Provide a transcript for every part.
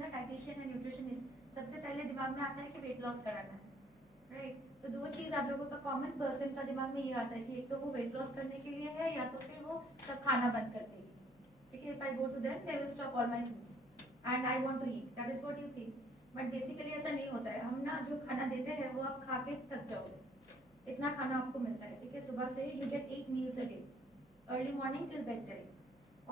है ना डाइटिशियन या न्यूट्रिशनिस्ट, सबसे पहले दिमाग में आता है कि वेट लॉस कराना है, राइट। तो दो चीज़ आप लोगों का कॉमन पर्सन का दिमाग में ये आता है कि एक तो वो वेट लॉस करने के लिए है या तो फिर वो सब खाना बंद कर देगी, ठीक है। If I go to them they will stop all my foods and I want to eat, that is what you think, but basically ऐसा नहीं होता है। हम ना जो खाना देते हैं वो आप खा के थक जाओगे, इतना खाना आपको मिलता है, ठीक है। सुबह से you get 8 meals a day, early morning till bed time,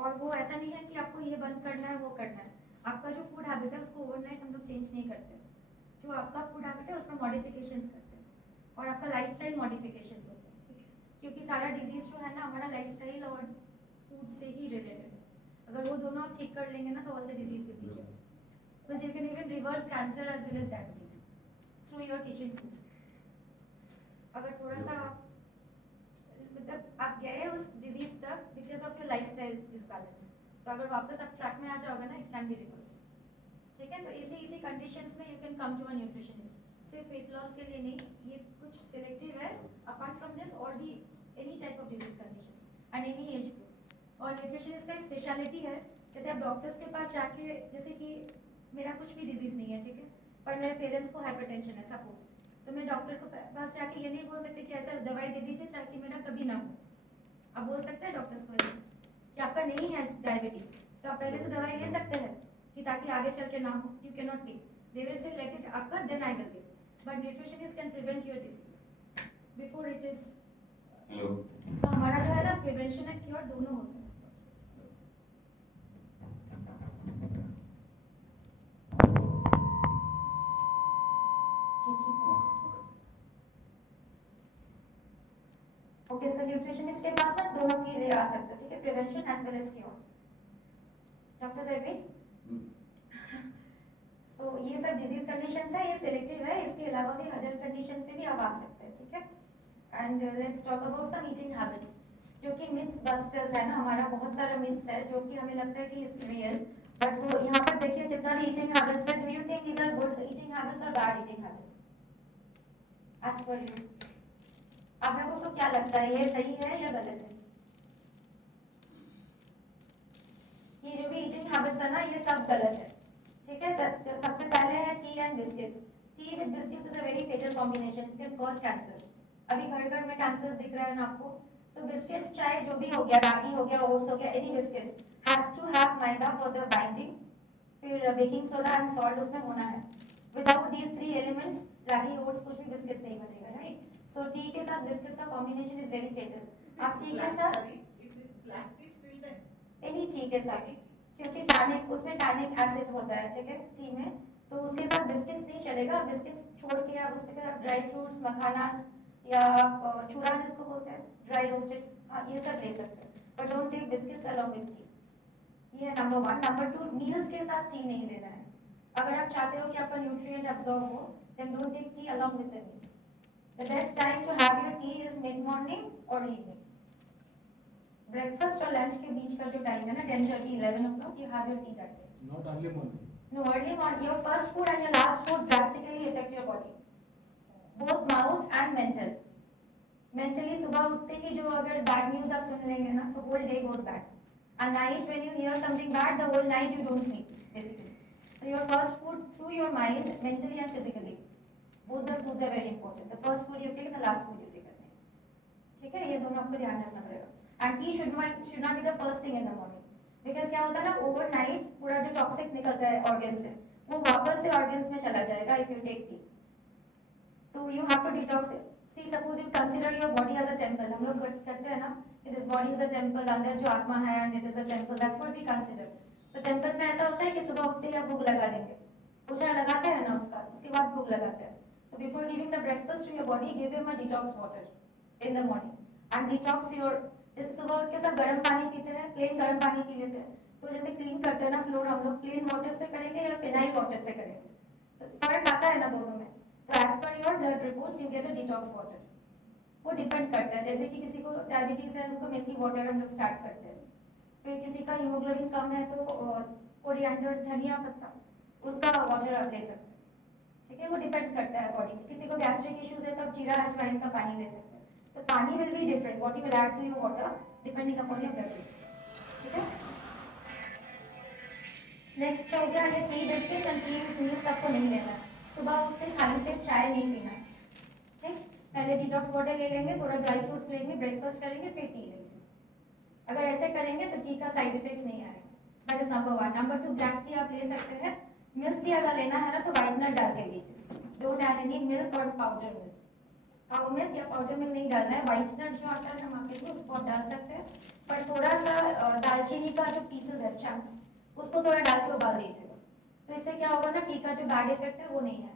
और वो ऐसा नहीं है कि आपको ये बंद करना है वो करना है। आपका जो फूड हैबिट है उसको ओवरनाइट हम लोग चेंज नहीं करते, जो आपका फूड हैबिट है उसमें मॉडिफिकेशंस करते हैं और आपका लाइफस्टाइल मॉडिफिकेशंस होते हैं, ठीक है। क्योंकि सारा डिजीज जो है ना हमारा लाइफस्टाइल और फूड से ही रिलेटेड है। अगर वो दोनों आप ठीक कर लेंगे ना तो all the disease will be cured, because you can even reverse cancer as well as diabetes through your kitchen food. अगर थोड़ा सा मतलब आप गए उस डिजीज तक because of your lifestyle disbalance, तो अगर वापस आप ट्रैक में आ जाओगे ना इट कैन बी रिवर्स, ठीक है। तो इसी कंडीशंस में you can come to a nutritionist, सिर्फ वेट लॉस के लिए नहीं, ये कुछ सिलेक्टिव है, अपार्ट फ्रॉम दिस और भी any type of disease conditions and any age group. और न्यूट्रिशनिस्ट का एक स्पेशलिटी है, जैसे आप डॉक्टर्स के पास जाके, जैसे कि मेरा कुछ भी डिजीज नहीं है, ठीक है, पर मेरे पेरेंट्स को हाइपरटेंशन है सपोज, तो मैं डॉक्टर को पास जाके ये नहीं बोल सकते कि ऐसा दवाई दे दीजिए ताकि मेरा कभी ना हो। आप बोल सकते हैं डॉक्टर्स को कि आपका नहीं है डायबिटीज, तो आप पहले से दवाई ले सकते हैं कि ताकि आगे चल के ना हो, you can not take, they will say let it occur then I will give, but nutritionist can prevent your disease before it is. तो हमारा जो है ना प्रिवेंशन एंड क्योर दोनों होते हैं। ओके, सो न्यूट्रिशनिस्ट के पास ना दोनों के लिए आ सकते हैं, ठीक है, prevention as well as cure. Doctors agree? So ये सब डिजीज कंडीशंस है, ये सिलेक्टिव है, इसके अलावा भी अदर कंडीशंस में भी आप आ सकते हैं, ठीक है। And let's talk about some eating habits, जो कि मिथ्स बस्टर्स है ना, हमारा बहुत सारा मिथ्स है जो कि हमें लगता है कि इज रियल, बट वो यहाँ पर देखिए जितना भी ईटिंग हैबिट्स है, do you think these are good eating habits और bad eating habits as per you? आप लोगों को क्या लगता है, ये सही है या गलत है? ये जो भी ईटिंग हैबिट्स है ना ये सब गलत है, ठीक है। सबसे पहले है tea and biscuits. Tea with biscuits is a very fatal combination, it can cause cancer. अभी घर घर में कैंसर्स दिख रहा है ना आपको, तो बिस्किट्स चाहे जो भी हो गया, रागी हो गया, ओट्स हो गया, any biscuits has to have maida for the binding, फिर बेकिंग सोडा एंड सॉल्ट उसमें होना है। Without these 3 elements ragi oats कुछ भी बिस्किट नहीं बनेगा, राइट। सो टी के साथ बिस्किट्स का कॉम्बिनेशन इज वेरी फेटल। आप टी के साथ एनी टी के साथ, क्योंकि टैनिक उसमें टैनिक एसिड होता है, ठीक है, टी में, तो उसके साथ बिस्किट्स नहीं चलेगा। बिस्किट्स छोड़ के आप उसके साथ ड्राई फ्रूट्स, मखानास या चूड़ा जिसको बोलते हैं, ड्राई रोस्टेड, ये सब ले सकते हैं, but don't take biscuits along with tea. ये है नंबर 1। नंबर 2, मील्स के साथ टी नहीं लेना है। अगर आप चाहते हो कि आपका न्यूट्रिएंट अब्सॉर्ब हो, then don't take tea along with the meals. The best time to have your tea is mid morning और इवनिंग। ब्रेकफास्ट और लंच के बीच का जो टाइम है ना 10:30 11 o'clock, you have your tea that day. Not early morning. No, early morning. Your first food and your last food drastically affect your body, both mouth and mental. Mentally सुबह उठते ही जो अगर bad news आप सुन लेंगे ना तो whole day goes bad. And night when you hear something bad, the whole night you don't sleep basically. So your first food through your mind, mentally and physically, both the foods are very important. The first food you take and the last food you take at night. ठीक है, ये दोनों आपको ध्यान रखना पड़ेगा। And tea should not be the first thing in the morning, because क्या होता है ना, ओवरनाइट पूरा जो टॉक्सिक निकलता है ऑर्गन से वो वापस से ऑर्गन्स में चला जाएगा इफ यू टेक टी। तो you have to detox it. See suppose you consider your body as a temple, हम लोग करते हैं ना कि this body is a temple, अंदर जो आत्मा है and it is a temple, that's what we consider. तो टेंपल में ऐसा होता है कि सुबह उठते ही आप भोग लगा देंगे, पूजा लगाते हैं ना उसके बाद भोग लगाते हैं। तो before giving the breakfast to your body, give him a detox water in the morning and detox your. जैसे सुबह उठ के सब गर्म पानी पीते हैं, प्लेन गर्म पानी पी लेते हैं, तो जैसे क्लीन करते हैं ना फ्लोर, हम लोग प्लेन वाटर से करेंगे या फिनाइल वाटर से करेंगे, तो फर्क आता है ना दोनों में। तो as per your blood reports you get a detox water. वो डिपेंड करता है, जैसे कि किसी को डायबिटीज है उनको मेथी वाटर हम लोग स्टार्ट करते हैं, फिर किसी का हीमोग्लोबिन कम है तो कोरिएंडर धनिया पत्ता उसका वाटर आप ले सकते हैं, ठीक है। वो डिपेंड करता है बॉडी। किसी को गैस्ट्रिक इश्यूज है तो आप जीरा अजवाइन का पानी ले सकते हैं। तो पानी will be different, what you will add to your water depending upon your blood, ठीक है। नेक्स्ट हो गया ये tea biscuit and tea meals आपको नहीं लेना है। सुबह उठते खाली पेट चाय नहीं पीना है, ठीक। पहले डिटॉक्स वाटर ले लेंगे, थोड़ा ड्राई फ्रूट्स लेंगे, ब्रेकफास्ट करेंगे, फिर टी लेंगे। अगर ऐसे करेंगे तो टी का साइड इफेक्ट्स नहीं आएगा। That is number 1। Number 2, black T आप ले सकते हैं। मिल्क टी अगर लेना है ना तो व्हाइटनर डाल के लीजिए, डोंट ऐड एनी मिल्क और पाउडर मिल्क। काउ मिल्क या पाउडर मिल्क नहीं डालना है। व्हाइटनर जो आता है ना मार्केट में उसको आप डाल सकते हैं, पर थोड़ा सा दालचीनी का जो पीसेस है चंक्स उसको थोड़ा डाल के उबाल दीजिएगा, तो इससे क्या होगा ना, टी का जो बैड इफेक्ट है वो नहीं है।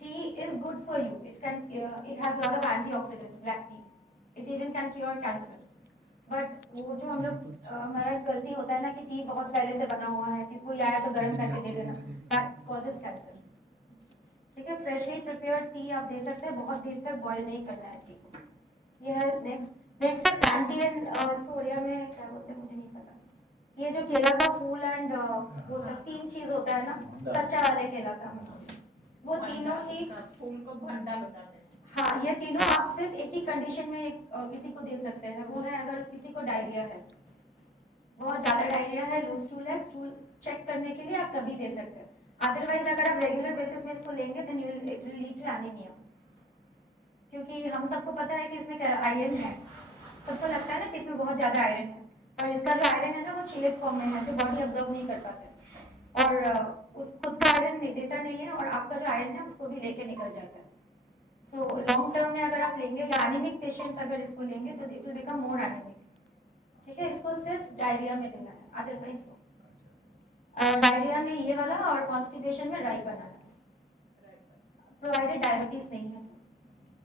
T is good for you, it has lot of antioxidants, black T, it even can cure cancer. But वो जो हम लोग हमारा गलती होता है ना कि टी बहुत पहले से बना हुआ है, कि कोई आया तो गर्म करके दे देना, दैट कॉजेस कैंसर। ठीक है, फ्रेशली प्रिपेयर्ड टी आप दे सकते हैं, बहुत देर तक बॉईल नहीं करना है टी को। ये है नेक्स्ट कैंटीन, इसको उड़िया में क्या बोलते हैं मुझे नहीं पता। ये जो केला का फूल एंड वो सब 3 चीज होता है ना, कच्चा वाले केला का, वो तीनों ही फूल को भंडा बताते हैं। हाँ, ये तीनों आप सिर्फ एक ही कंडीशन में किसी को दे सकते हैं, वो है अगर किसी को डायरिया है, बहुत ज्यादा डायरिया है, लूज स्टूल है, स्टूल चेक करने के लिए आप तभी दे सकते हैं। अदरवाइज अगर आप रेगुलर बेसिस में इसको लेंगे then it will lead to anaemia, क्योंकि हम सबको पता है कि इसमें आयरन है, सबको लगता है ना कि इसमें बहुत ज्यादा आयरन है, और इसका जो आयरन है ना वो चिलेट फॉर्म में है, जो बॉडी ऑब्जर्व नहीं कर पाता है, और उस खुद का आयरन देता नहीं है, और आपका जो आयरन है उसको भी लेके निकल जाता है। सो लॉन्ग टर्म में अगर आप लेंगे, या एनीमिक पेशेंट्स अगर इसको लेंगे तो it will become more anaemic. ठीक है, इसको सिर्फ डायरिया में देना है, अदरवाइज डायरिया में ये वाला, और कॉन्स्टिपेशन में ड्राई बनानास, प्रोवाइडेड डायबिटीज नहीं है।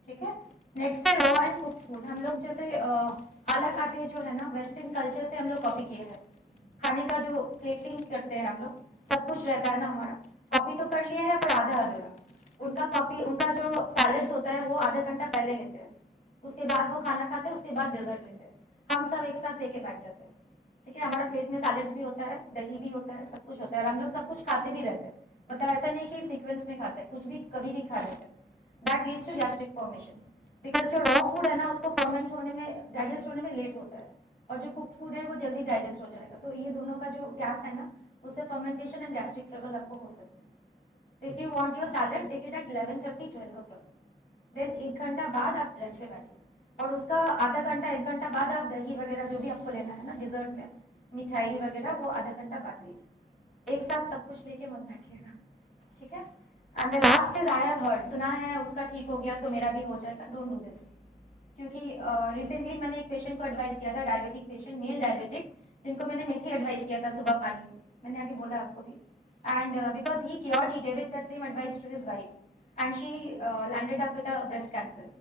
ठीक है, नेक्स्ट है रॉ एंड कुक फूड। हम लोग जैसे आला काटे जो है ना, वेस्टर्न कल्चर से हम लोग कॉपी किए हैं, खाने का जो प्लेटिंग करते हैं हम लोग, सब कुछ रहता है ना हमारा, कॉपी तो कर लिया है पर आधा अधूरा। उनका कॉपी, उनका जो सैलेड्स होता है वो आधा घंटा पहले लेते हैं, उसके बाद वो खाना खाते हैं, उसके बाद डेजर्ट लेते हैं, हम सब एक साथ लेके बैठ जाते हैं। ठीक है, हमारा प्लेट में सैलेड्स भी होता है, दही भी होता है, सब कुछ होता है, और हम लोग सब कुछ खाते भी रहते हैं, मतलब ऐसा नहीं कि सीक्वेंस में खाते हैं, कुछ भी कभी भी खा लेते हैं। That leads to gastric formations, because जो रॉ फूड है ना उसको फर्मेंट होने में, डाइजेस्ट होने में लेट होता है, और जो कुक फूड है वो जल्दी डाइजेस्ट हो जाएगा, तो ये दोनों का जो गैप है ना, उससे फर्मेंटेशन एंड गैस्ट्रिक ट्रबल आपको हो सकता है। If you want your salad, take it at 11:30 12 o'clock, then 1 घंटा बाद आप लंच में बैठिए, और उसका आधा घंटा 1 घंटा बाद आप दही वगैरह जो भी आपको लेना है ना डिजर्ट में, मिठाई वगैरह, वो आधा घंटा बाद लीजिए, एक साथ सब कुछ लेके मत बैठिएगा। ठीक है, and the last is I have heard, सुना है उसका ठीक हो गया तो मेरा भी हो जाएगा, डोंट डू दिस। क्योंकि रिसेंटली मैंने एक पेशेंट को एडवाइस किया था, डायबिटिक पेशेंट, मेल डायबिटिक, जिनको मैंने मेथी एडवाइस किया था सुबह पानी में, मैंने अभी बोला आपको भी, and because he cured, he give it that same advice to his wife, and she landed up with a breast cancer,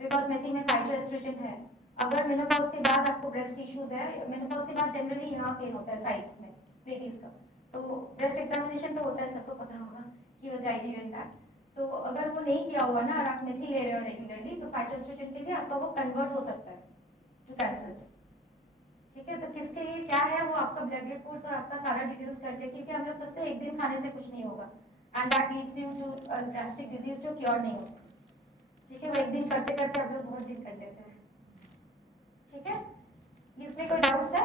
because मेथी में फाइटोएस्ट्रोजन है। अगर मेनोपॉज के बाद आपको ब्रेस्ट इश्यूज है, मेनोपॉज के बाद जनरली यहाँ पेन होता है साइड्स में लेडीज का, तो ब्रेस्ट एग्जामिनेशन तो होता है, सबको पता होगा, he will guide you in that. तो अगर वो नहीं किया हुआ ना, और आप मेथी ले रहे हो रेगुलरली, तो फाइटोएस्ट्रोजन के लिए आपका वो कन्वर्ट हो सकता है टू कैंसर्स। ठीक है, तो किसके लिए क्या है वो आपका ब्लड रिपोर्ट्स और आपका सारा डिटेल्स करके, क्योंकि हम लोग सबसे एक दिन खाने से कुछ नहीं होगा, and that leads you to drastic disease जो क्योर नहीं होता। ठीक है, वो एक दिन करते करते आप लोग बहुत दिन कर लेते हैं। ठीक है, इसमें कोई डाउट्स है?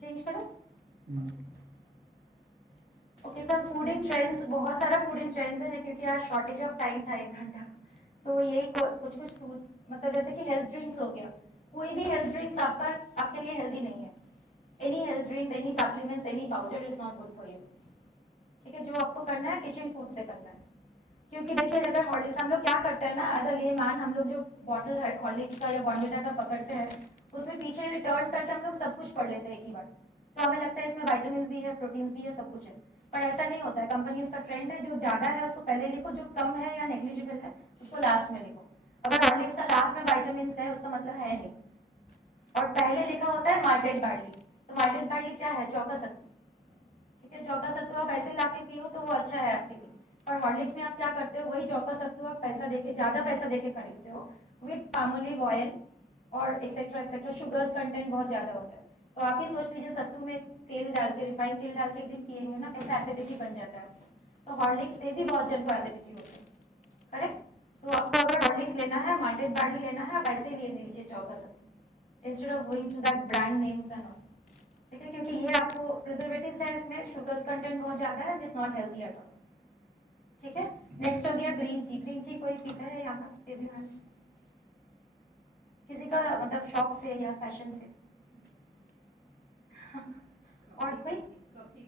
चेंज करो। Okay sir, food in trends, बहुत सारा फूड इन ट्रेंड्स है, क्योंकि आज शॉर्टेज ऑफ टाइम था 1 घंटा, तो ये कुछ फूड्स, मतलब जैसे कि हेल्थ ड्रिंक्स हो गया, कोई भी हेल्थ ड्रिंक्स आपके लिए हेल्दी नहीं है। Any health drinks, any supplements, any powder is not good for you. ठीक है, जो आपको करना है किचन फूड से करना है, क्योंकि देखिए अगर हॉर्लिक्स हम लोग क्या करते हैं ना, एज अ लेमैन, हम लोग जो बॉटल हॉर्लिक्स का या बॉर्नविटा का पकड़ते हैं, उसमें पीछे टर्न करके हम लोग सब कुछ पढ़ लेते हैं एक ही बार, तो हमें लगता है इसमें विटामिन भी है, प्रोटीन्स भी है, सब कुछ है, पर ऐसा नहीं होता है। कंपनीज का ट्रेंड है, जो ज्यादा है उसको पहले लिखो, जो कम है या नेग्लिजिबल है उसको लास्ट में लिखो। अगर हॉर्लिक्स का लास्ट में विटामिन है उसका मतलब है नहीं, और पहले लिखा होता है माल्टेड बार्ली, तो माल्टेड बार्ली क्या है? चौका सत्तू। ठीक है, चौका सत्तू आप ऐसे लाके पियो तो वो अच्छा है आपके लिए, और हॉर्लिक्स में आप क्या करते हो, वही चौका सत्तू आप पैसा देके, ज्यादा पैसा देके खरीदते हो, विद पामोलिव ऑयल और एक्सेट्रा एक्सेट्रा, शुगर्स कंटेंट बहुत ज्यादा होता है, तो आप ही सोच लीजिए सत्तू में तेल डाल के, रिफाइंड तेल डाल के दिन पिएंगे ना, कैसे एसिडिटी बन जाता है, तो हॉर्लिक्स से भी बहुत जन को एसिडिटी होती है। करेक्ट, तो आपको अगर हॉर्लिक्स लेना है, माल्टेड बार्ली लेना है, आप ऐसे ले लीजिए चौका सत्तू, instead of going to that brand names and all. ठीक है, क्योंकि ये आपको प्रिजर्वेटिव्स है, इसमें शुगर्स कंटेंट बहुत ज़्यादा है and it's not healthy at all. ठीक है, नेक्स्ट हो गया ग्रीन टी। ग्रीन टी कोई पीता है यहाँ पर किसी में, किसी का मतलब शौक से या फैशन से? और कोई कभी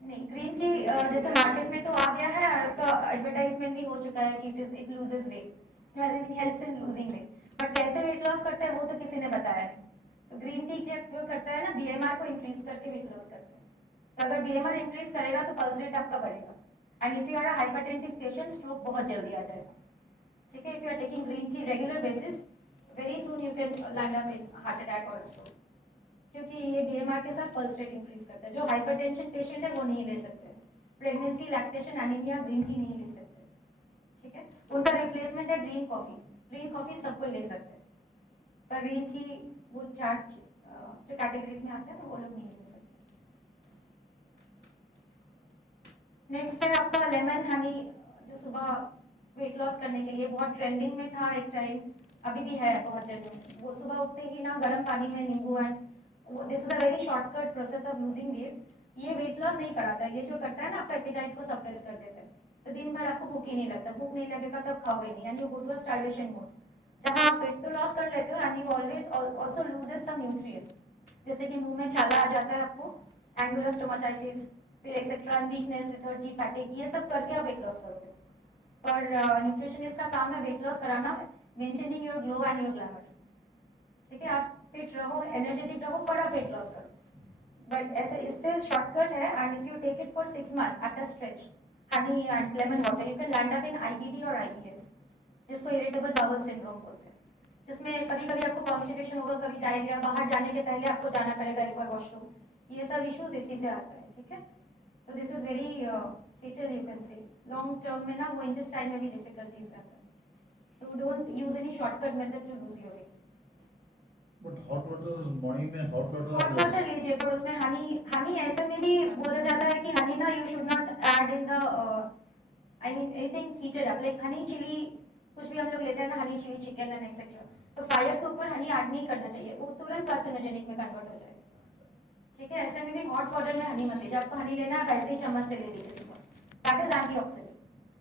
नहीं? ग्रीन टी जैसे मार्केट में तो आ गया है और उसका एडवर्टाइजमेंट भी हो चुका है कि it loses weight, helps in losing weight, but कैसे वेट लॉस करता है वो तो किसी ने बताया नहीं। तो ग्रीन टी जो करता है ना, बीएमआर को इंक्रीज करके वेट लॉस करता है। तो अगर बीएमआर इंक्रीज करेगा तो पल्स रेट आपका बढ़ेगा, and if you are a hypertensive patient stroke बहुत जल्दी आ जाएगा। ठीक है, if you are taking green tea regular basis, very soon you can land up in heart attack और स्ट्रोक, क्योंकि ये बीएमआर के साथ पल्स रेट इंक्रीज करता है। जो हाइपरटेंशन पेशेंट है वो नहीं ले सकते, pregnancy, lactation, anaemia green tea नहीं ले सकते। ठीक है, उनका रिप्लेसमेंट है ग्रीन कॉफी। ग्रीन कॉफी सब कोई ले सकते हैं, पर ग्रीन टी वो चार जो कैटेगरीज में आते हैं ना वो लोग नहीं ले सकते। नेक्स्ट है आपका लेमन हनी, जो सुबह वेट लॉस करने के लिए बहुत ट्रेंडिंग में था एक टाइम, अभी भी है बहुत जगह। वो सुबह उठते ही ना गर्म पानी में नींबू, and this is a very shortcut process of losing weight. ये वेट लॉस नहीं कराता, ये जो करता है ना आपका एपेटाइट को सप्रेस कर देता है, तो दिन भर आपको भूख ही नहीं लगता, भूख नहीं लगेगा तब खाओगे नहीं, and you go to a starvation mode, जहां आप वेट तो लॉस कर लेते हो and you always also loses some nutrient, जैसे कि मुंह में छाला आ जाता है आपको, एंगुलर स्टोमाटाइटिस, फिर एक्सेट्रा, वीकनेस, लेथर्जी, फैटिग, ये सब करके आप वेट लॉस करोगे। पर न्यूट्रिशनिस्ट का काम है वेट लॉस कराना, maintaining your glow and your glamour. ठीक है, आप फिट रहो, एनर्जेटिक रहो, पर आप वेट लॉस करो। बट ऐसे इससे शॉर्टकट है, and if you take it for 6 months at a stretch, honey and lemon water, you can land up in IBD और आईबीएस, जिसको इरिटेबल बाउल सिंड्रोम बोलते हैं, जिसमें कभी कभी आपको कॉन्स्टिपेशन होगा, कभी डायरिया, बाहर जाने के पहले आपको जाना पड़ेगा एक बार वॉशरूम, ये सब इश्यूज इसी से आता है। ठीक है, तो this is very fatal, you can say long term में ना वो इंटेस्टाइन में भी डिफिकल्टीज आता है, तो don't use any shortcut method to lose your weight. But hot water morning में हॉट हॉट वाटर वाटर लीजिए, पर उसमें हनी ऐसे में भी बोला जाता है कि हनी ना you should not add in the I mean anything heated up, like honey chilli, कुछ भी हम लोग लेते हैं ना, honey chilli chicken and etcetera, तो फायर के ऊपर हनी ऐड नहीं करना चाहिए, वो तुरंत कार्सिनोजेनिक में कन्वर्ट हो जाएगा। ठीक है, ऐसे में भी हॉट वाटर में हनी मत लीजिए, आपको हनी लेना है वैसे ही चम्मच से ले लीजिए सुबह, that is antioxidant,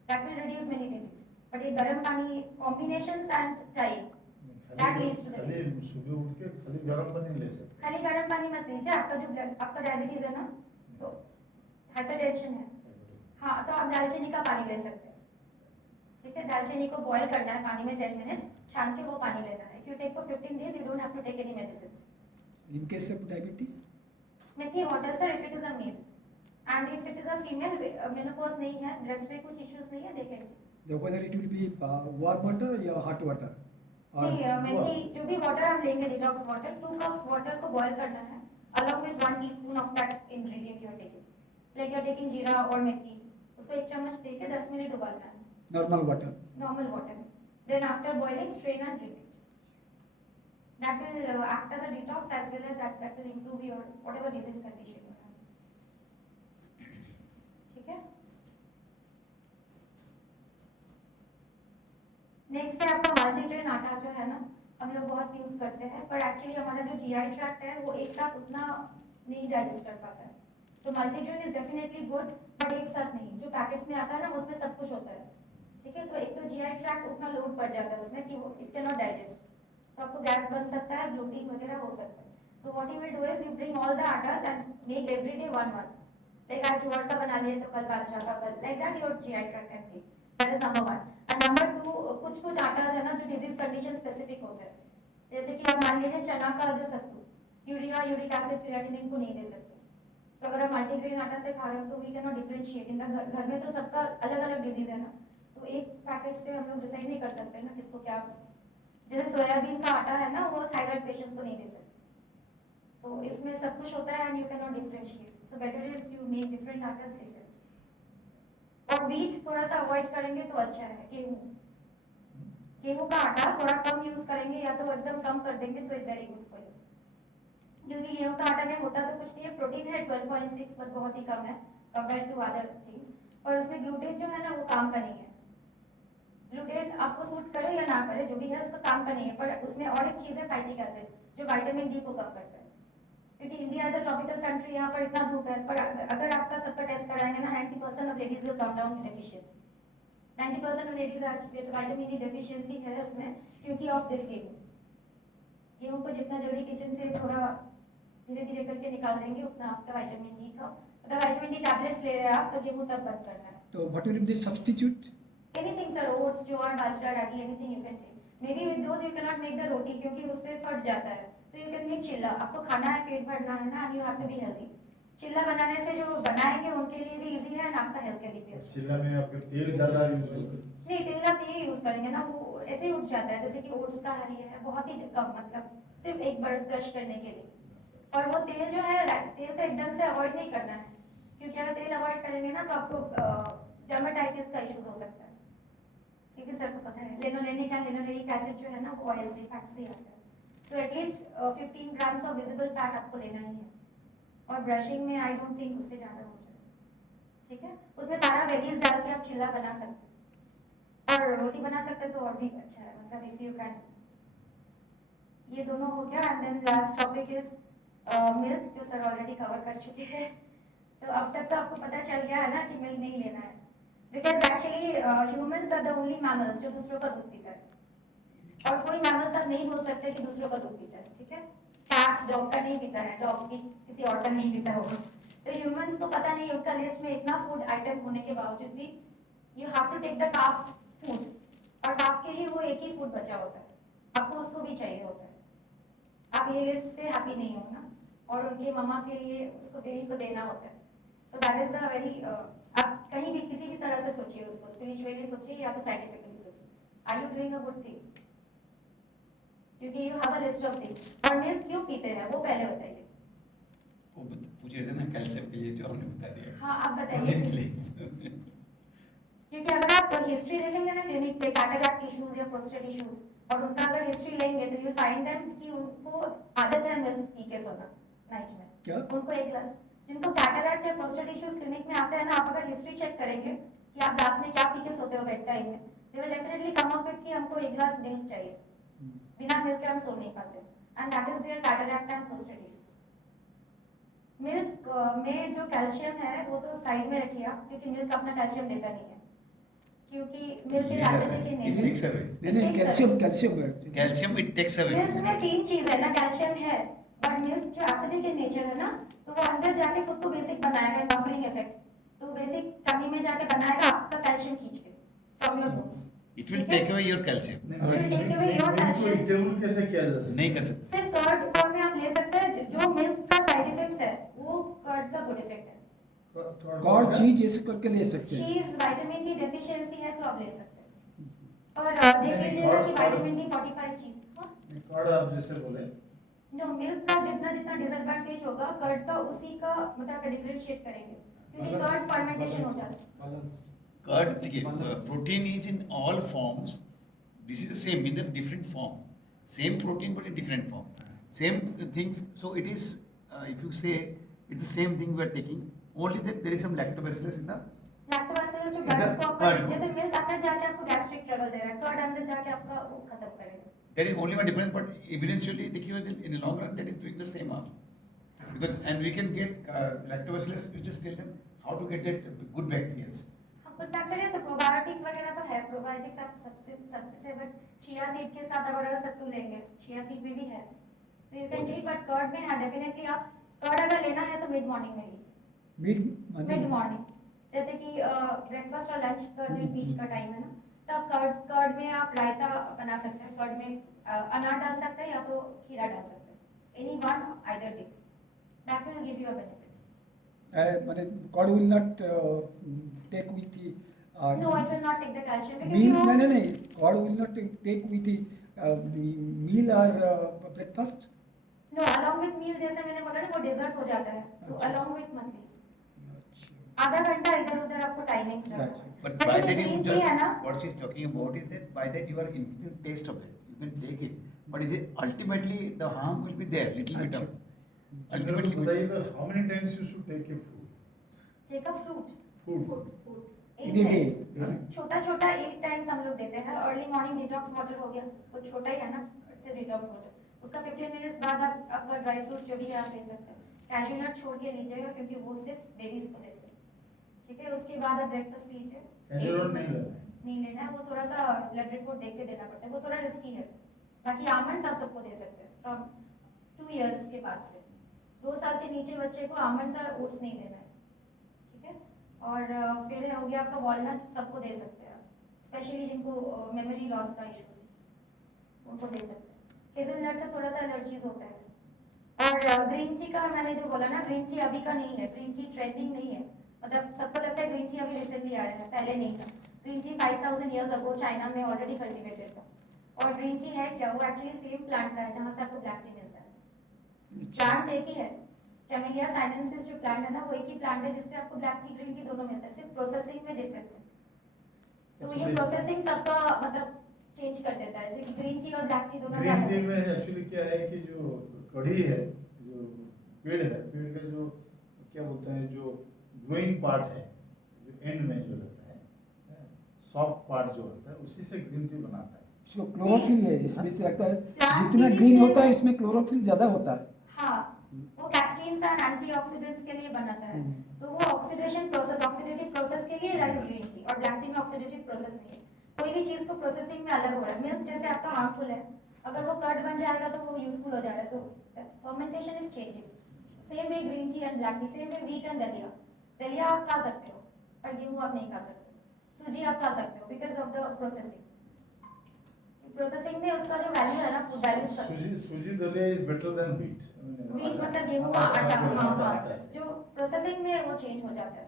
that will reduce many disease. But ये गर्म पानी combinations and time that leads to the खाली disease। सुबह उठ के खाली गर्म पानी ले सकते खाली गर्म पानी मत लीजिए, आपका जो ब्लड, आपका डायबिटीज है ना, तो हाइपरटेंशन है, हाँ, तो आप दालचीनी का पानी ले सकते हैं। ठीक है, दालचीनी को बॉईल करना है पानी में 10 minutes, छान के वो पानी लेना है। If you take for 15 days you don't have to take any medicines। In case of diabetes, methi water sir, if it is a male, and if it is a female, menopause नहीं है, breast में कुछ issues नहीं है, they can whether it will be warm water or hot water, or नहीं, मेथी जो भी water हम लेंगे, डिटॉक्स वाटर, 2 cups वाटर को बॉईल करना है, along with 1 teaspoon of that ingredient you are taking, like you are taking जीरा और मेथी, उसको 1 चम्मच देके 10 मिनट उबालना है, normal water. normal water, then after boiling strain and drink it, that will act as a detox as well as that will improve your whatever disease condition you have। ठीक है, next है आपका multigrain आटा, जो है ना हम लोग बहुत यूज करते हैं, पर एक्चुअली हमारा जो जीआई ट्रैक्ट है वो एक साथ उतना नहीं डाइजेस्ट कर पाता है, तो multigrain is definitely good, but एक साथ नहीं, जो पैकेट्स में आता है ना उसमें सब कुछ होता है। ठीक है, तो एक तो जीआई ट्रैक्ट उतना लोड पड़ जाता है उसमें कि वो इट कैन नॉट डाइजेस्ट, तो आपको गैस बन सकता है, ब्लोटिंग वगैरह हो सकता है। तो what you will do is you bring all the attas and make everyday one, like आज ज्वार का बना लिए तो कल बाजरा का, कल like that your GI tract can take, that is number 1। And number 2, कुछ आटास है ना जो डिजीज कंडीशन स्पेसिफिक होते हैं, जैसे कि आप मान लीजिए चना का जो सत्तू, यूरिया, यूरिक एसिड, क्रिएटिनिन को नहीं दे सकते, तो अगर आप मल्टीग्रेन आटा से खा रहे हो तो we can not differentiate in the घर में तो सबका अलग अलग डिजीज है ना, तो एक पैकेट से हम लोग डिसाइड नहीं कर सकते ना किसको क्या, जैसे सोयाबीन का आटा है ना वो थायराइड पेशेंट्स को नहीं दे सकते, तो इसमें सब कुछ होता है and you can not differentiate, so better is you make different attas different. और व्हीट थोड़ा सा अवॉइड करेंगे तो अच्छा है, गेहूं का आटा थोड़ा कम यूज करेंगे या तो एकदम कम कर देंगे तो is very good for you, क्योंकि गेहूं का आटा में होता तो कुछ नहीं है, प्रोटीन है 12.6 पर बहुत ही कम है कंपेयर टू अदर थिंग्स, पर उसमें ग्लूटेन जो है ना वो काम का नहीं है। ग्लूटेन आपको सूट करे या ना करे जो भी है उसका काम का नहीं है, पर उसमें और एक चीज है फाइटिक एसिड जो विटामिन डी को कम करता है, क्योंकि India as a tropical country, यहाँ पर इतना धूप है, पर अगर आपका सबका टेस्ट कराएंगे ना 90% of ladies will come down deficient. 90% of ladies आज विटामिन डी डेफिशिएंसी है उसमें, क्योंकि ऑफ दिस गेहूं को जितना जल्दी किचन से थोड़ा धीरे धीरे करके निकाल देंगे उतना आपका विटामिन डी का, मतलब विटामिन डी टैबलेट्स ले रहे हैं आप तो गेहूं तब बंद करना है। So what will be the substitute? Anything sir, oats, jowar, bajra, ragi, anything you can take. Maybe with those you cannot make the roti क्योंकि उस पे फट जाता है, तो you can make चिल्ला। आपको खाना है, पेट भरना है ना, and you have to be healthy. चिल्ला बनाने से जो बनाएंगे उनके लिए भी इजी है और आपका हेल्थ के लिए भी अच्छा। चिल्ला में आपके तेल ज्यादा यूज होगा? नहीं, तेल आप नहीं यूज करेंगे ना, वो ऐसे ही उठ जाता है, जैसे कि ओट्स का है, ये है बहुत ही कम, मतलब सिर्फ एक बार ब्रश करने के लिए। और वो तेल जो है, तेल तो एकदम से अवॉइड नहीं करना है, क्योंकि अगर तेल अवॉइड करेंगे ना तो आपको डर्मेटाइटिस का इश्यूज हो सकता है, क्योंकि सर को पता है लेनोलेनिक एसिड जो है ना वो ऑयल से, फैट से आता है। तो at least 15 grams of visible fat आपको लेना ही है, और ब्रशिंग में आई डोंट थिंक उससे ज़्यादा हो जाए, ठीक है। उसमें सारा वेजीज डाल के आप चिल्ला बना सकते हैं और रोटी बना सकते हैं, तो और भी अच्छा है, मतलब इफ यू कैन। ये दोनों हो गया, and then last topic is milk, जो सर ऑलरेडी कवर कर चुके हैं। तो अब तक तो आपको पता चल गया है ना कि मिल्क नहीं लेना है, because actually humans are the only mammals जो दूसरों का दूध पीता है, और कोई मैमल्स आप नहीं बोल सकते कि दूसरों का दूध पीता है, ठीक है। कैट डॉग का नहीं पीता है, डॉग भी किसी और का नहीं पीता होगा। तो ह्यूमंस को पता नहीं, उनका लिस्ट में इतना फूड आइटम होने के बावजूद भी you have to take the calf's food, और काफ के लिए वो एक ही फूड बचा होता है, आपको उसको भी चाहिए होता है। आप ये लिस्ट से हैप्पी नहीं हो ना, और उनके मम्मा के लिए उसको बेबी को देना होता है। तो दैट इज अ वेरी, आप कहीं भी किसी भी तरह से सोचिए उसको, स्पिरिचुअली सोचिए या तो साइंटिफिकली सोचिए, are you doing a good thing, क्योंकि you have a list of things. और मिल्क क्यों पीते हैं वो पहले बताइए। वो पूछ रहे थे ना कैल्शियम के लिए, जो हमने बता दिया। हाँ, आप प्रोटीन बताइए। के लिए। क्योंकि अगर आप हिस्ट्री देखेंगे ना क्लिनिक पे, कैटरैक्ट इश्यूज या प्रोस्टेट इश्यूज, और उनका अगर हिस्ट्री लेंगे तो यू विल फाइंड देम कि उनको आदत है मिल्क पी के सोना नाइट में। क्या? उनको एक ग्लास, जिनको कैटरैक्ट या प्रोस्टेट इश्यूज क्लिनिक में आते हैं ना, आप अगर हिस्ट्री चेक करेंगे कि आप रात में क्या पी के सोते हो बेड टाइम में, they will definitely come up with कि हमको एक ग्लास मिल्क चाहिए, बिना मिल्क के हम सो नहीं पाते, and that is their cataract and prostate issues. Milk में जो कैल्शियम है वो तो साइड में रखिए आप, क्योंकि मिल्क अपना कैल्शियम देता नहीं है, क्योंकि milk is acidic in It takes nature. away. नहीं, कैल्शियम है। Calcium it takes away. Milk में तीन चीज है ना, कैल्शियम है, बट मिल्क जो एसिडिक इन नेचर है ना, तो वो अंदर जाके खुद को बेसिक बनाएगा, बफरिंग इफेक्ट, तो बेसिक टमी में जाके बनाएगा आपका कैल्शियम खींच के from your bones. It will take away your calcium. take away your calcium. Table कैसे किया जा सकता नहीं कर सकते। सिर्फ कर्ड फॉर्म में आप ले सकते हैं, जो मिल्क का साइड इफेक्ट्स है वो कर्ड का गुड इफेक्ट है। और चीज ऐसे करके ले सकते हैं। चीज विटामिन डी डेफिशिएंसी है तो आप ले सकते हैं, और देख लीजिएगा कि विटामिन डी 45 चीज, कर्ड आप जैसे बोले, नो, मिल्क का जितना जितना डिसएडवांटेज होगा कर्ड का उसी का मतलब डिफरेंशिएट करेंगे, क्योंकि कर्ड फर्मेंटेशन हो जाता है। Curd, protein is in all forms. This is the same in the different form. Same protein but in different form. Same things. So it is, if you say it's the same thing we are taking, only that there is some lactobacillus in the. Lactobacillus जो इधर gas को आपका, curd को। जैसे milk अंदर जाके आपको gastric trouble दे रहा है, कर्ड अंदर जाके आपका वो खत्म करेगा। That is only one difference, but eventually, in the long run, that is doing the same. Because and we can get lactobacillus. We just tell them how to get that good bacteria. Good bacteria से probiotics वगैरह तो है, probiotics आप सबसे but chia seed के साथ अगर सत्तू लेंगे, चिया सीड में भी है, तो you can take, but curd में है डेफिनेटली। आप कर्ड अगर लेना है तो मिड मॉर्निंग में लीजिए, मिड मॉर्निंग, जैसे कि ब्रेकफास्ट और लंच का जो बीच का टाइम है ना, तब कर्ड में आप रायता बना सकते हैं, कर्ड में अनार डाल सकते हैं या तो खीरा डाल सकते हैं, any one either dish, that will give you a benefit. মানে God will not take with the No, it will not take the calcium because meal. you नहीं, God will not take with the meal or breakfast. No, along with meal जैसे मैंने बोला ना वो desert हो जाता है, तो अच्छा। along with मत लीजिए, आधा घंटा इधर उधर आपको टाइमिंग्स Right. But वैसे by जो that you green tea just है ना, what she's talking about is that by that you are increasing taste of it. You can take it, but is it ultimately the harm will be there, little bit of. Ultimately, बताइए तो how many times you should take a food? take a fruit, Food. In a day. छोटा छोटा 8 times हम लोग देते हैं। Early morning detox water हो गया, वो छोटा ही है ना, इट्स डिटॉक्स वाटर, उसका 15 मिनट्स बाद आप आपका ड्राई फ्रूट्स जो भी है आप ले सकते हैं। कैश्यू नट छोड़ के लीजिएगा क्योंकि वो सिर्फ बेबीज को देते हैं, ठीक है। उसके बाद आप ब्रेकफास्ट लीजिए। कैश्यू नट नहीं लेना है। नहीं लेना है, वो थोड़ा सा ब्लड रिपोर्ट देख के देना पड़ता है, वो थोड़ा रिस्की है। बाकी आमंड्स आप सबको दे सकते हैं फ्रॉम 2 इयर्स के बाद से। 2 साल के नीचे बच्चे को आमंड्स और ओट्स नहीं देना है, ठीक है। और फिर हो गया आपका वॉलनट, सबको दे सकते हैं, स्पेशली जिनको मेमोरी लॉस का इशू है उनको दे सकते हैं। हेज़लनट से थोड़ा सा एलर्जीज होता है। और ग्रीन टी का मैंने जो बोला ना, ग्रीन टी अभी का नहीं है, ग्रीन टी ट्रेंडिंग नहीं है। मतलब सबको लगता है ग्रीन टी अभी रिसेंटली आया है, पहले नहीं था। Green tea 5000 years ago China में ऑलरेडी कल्टिवेटेड था। और ग्रीन टी है क्या, वो एक्चुअली सेम प्लांट का है जहाँ से आपको ब्लैक टी मिलता है। प्लांट एक ही है, कैमेलिया साइनेंसिस जो प्लांट है ना, वो एक ही प्लांट है जिससे आपको ब्लैक टी ग्रीन टी दोनों मिलता है, सिर्फ प्रोसेसिंग में डिफरेंस है। तो ये प्रोसेसिंग सबका मतलब चेंज कर देता है, जैसे ग्रीन टी और ब्लैक टी दोनों ग्रीन टी में एक्चुअली क्या है कि जो कढ़ी है, जो पेड़ है, पेड़ का जो क्या बोलते हैं, जो ग्रोइंग पार्ट है, जो एंड में जो रहता है, सॉफ्ट पार्ट जो होता है, उसी से ग्रीन टी बनाता है। जो क्लोरोफिल है इसमें से लगता है, Plant जितना species ग्रीन से- होता है इसमें क्लोरोफिल ज्यादा होता है। हाँ, वो कैटकीन्स और एंटीऑक्सीडेंट्स के लिए बनाता है। तो वो ऑक्सीडेशन प्रोसेस, ऑक्सीडेटिव प्रोसेस के लिए दैट इज ग्रीन टी। और ब्लैक टी में ऑक्सीडेटिव प्रोसेस नहीं है। कोई भी चीज को प्रोसेसिंग में अलग हो रहा है। मिल्क जैसे आपका हार्मफुल है, अगर वो कर्ड बन जाएगा तो वो यूजफुल हो जा रहा है, तो fermentation is changing. Same way green tea and black T, same way wheat and दलिया। दलिया आप खा सकते हो पर गेहूं आप नहीं खा सकते। सूजी आप खा सकते हो because of the processing. Processing में उसका जो वैल्यू है ना, फूड वैल्यूज का, सूजी दलिया is better than wheat. Wheat मतलब गेहूं का आटा, हाँ, जो प्रोसेसिंग में वो चेंज हो जाता है,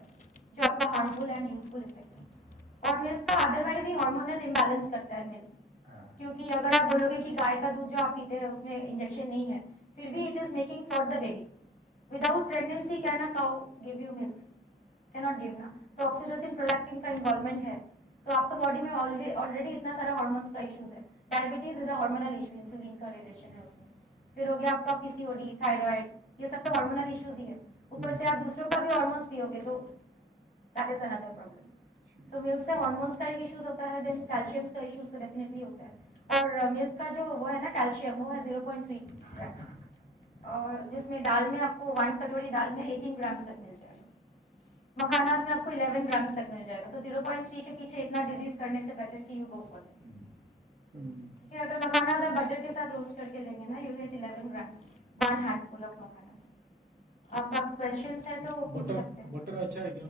जो आपका हार्मफुल एंड यूजफुल इफेक्ट है। और मिल्क का अदरवाइज ही हार्मोनल इम्बैलेंस करता है मिल्क, क्योंकि अगर आप बोलोगे कि गाय का दूध जो आप पीते हैं उसमें इंजेक्शन नहीं है, फिर भी it is making for the baby. Without pregnancy can a cow give you milk, cannot give ना। तो ऑक्सीटोसिन प्रोलैक्टिन का इन्वॉल्वमेंट है, तो आपका बॉडी में ऑलरेडी इतना सारा हार्मोन्स का इश्यूज है। Diabetes is a hormonal issue, insulin का रिलेशन है उसमें। फिर हो गया आपका पीसीओडी, थायराइड, ये सब तो हार्मोनल इश्यूज ही है। ऊपर से आप दूसरों का भी हार्मोन्स पियोगे तो that is another problem. So milk से हार्मोन्स का एक इश्यूज होता है, देन कैल्शियम का इश्यूज तो डेफिनेटली होता है। और मिल्क का जो वो है ना कैल्शियम, वो है 0.3 ग्राम्स, और जिसमें दाल में आपको 1 कटोरी दाल में 18 ग्राम्स तक मिल जाएगा। मखानास में आपको 11 ग्राम्स तक मिल जाएगा। तो 0.3 के पीछे इतना डिजीज करने से बेटर कि यू गो फॉर दिस। ठीक है, अगर मखानास आप बटर के साथ रोस्ट करके लेंगे ना, you get 11 grams, 1 handful of makhanas. आपका क्वेश्चंस है तो पूछ सकते हैं। बटर अच्छा है क्या?